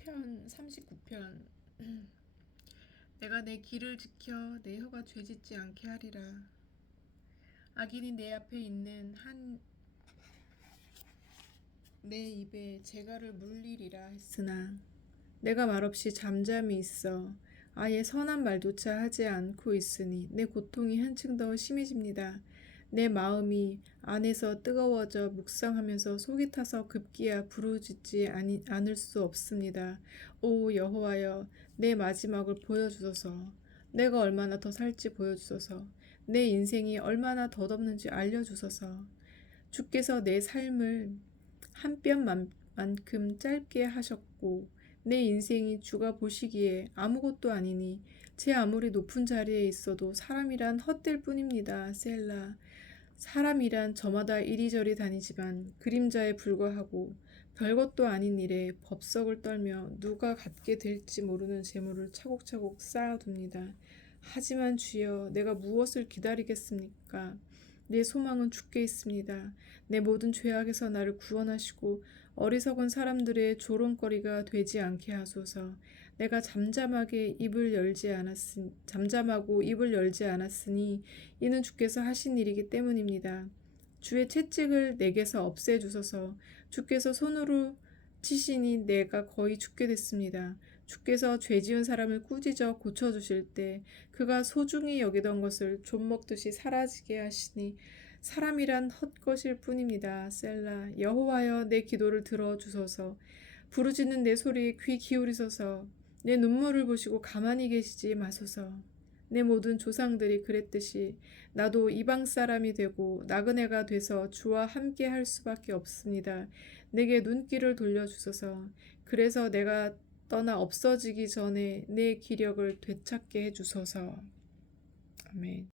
시편 39편 내가 내 길을 지켜 내 혀가 죄짓지 않게 하리라 악인이 내 앞에 있는 한 내 입에 재갈을 물리리라 했으나 내가 말없이 잠잠히 있어 아예 선한 말조차 하지 않고 있으니 내 고통이 한층 더 심해집니다. 내 마음이 안에서 뜨거워져 묵상하면서 속이 타서 급기야 부르짖지 않을 수 없습니다. 오 여호와여 내 마지막을 보여주소서. 내가 얼마나 더 살지 보여주소서. 내 인생이 얼마나 덧없는지 알려주소서. 주께서 내 삶을 한 뼘만큼 짧게 하셨고 내 인생이 주가 보시기에 아무것도 아니니 제 아무리 높은 자리에 있어도 사람이란 헛될 뿐입니다. 셀라. 사람이란 저마다 이리저리 다니지만 그림자에 불과하고 별것도 아닌 일에 법석을 떨며 누가 갖게 될지 모르는 재물을 차곡차곡 쌓아둡니다. 하지만 주여 내가 무엇을 기다리겠습니까? 내 소망은 주께 있습니다. 내 모든 죄악에서 나를 구원하시고 어리석은 사람들의 조롱거리가 되지 않게 하소서. 내가 잠잠하게 입을 열지 않았으니 잠잠하고 입을 열지 않았으니 이는 주께서 하신 일이기 때문입니다. 주의 채찍을 내게서 없애 주소서. 주께서 손으로 치시니 내가 거의 죽게 됐습니다. 주께서 죄 지은 사람을 꾸짖어 고쳐 주실 때 그가 소중히 여기던 것을 좀 먹듯이 사라지게 하시니 사람이란 헛것일 뿐입니다. 셀라 여호와여 내 기도를 들어 주소서. 부르짖는 내 소리에 귀 기울이소서. 내 눈물을 보시고 가만히 계시지 마소서. 내 모든 조상들이 그랬듯이 나도 이방 사람이 되고 나그네가 돼서 주와 함께 할 수밖에 없습니다. 내게 눈길을 돌려주소서. 그래서 내가 떠나 없어지기 전에 내 기력을 되찾게 해주소서. 아멘.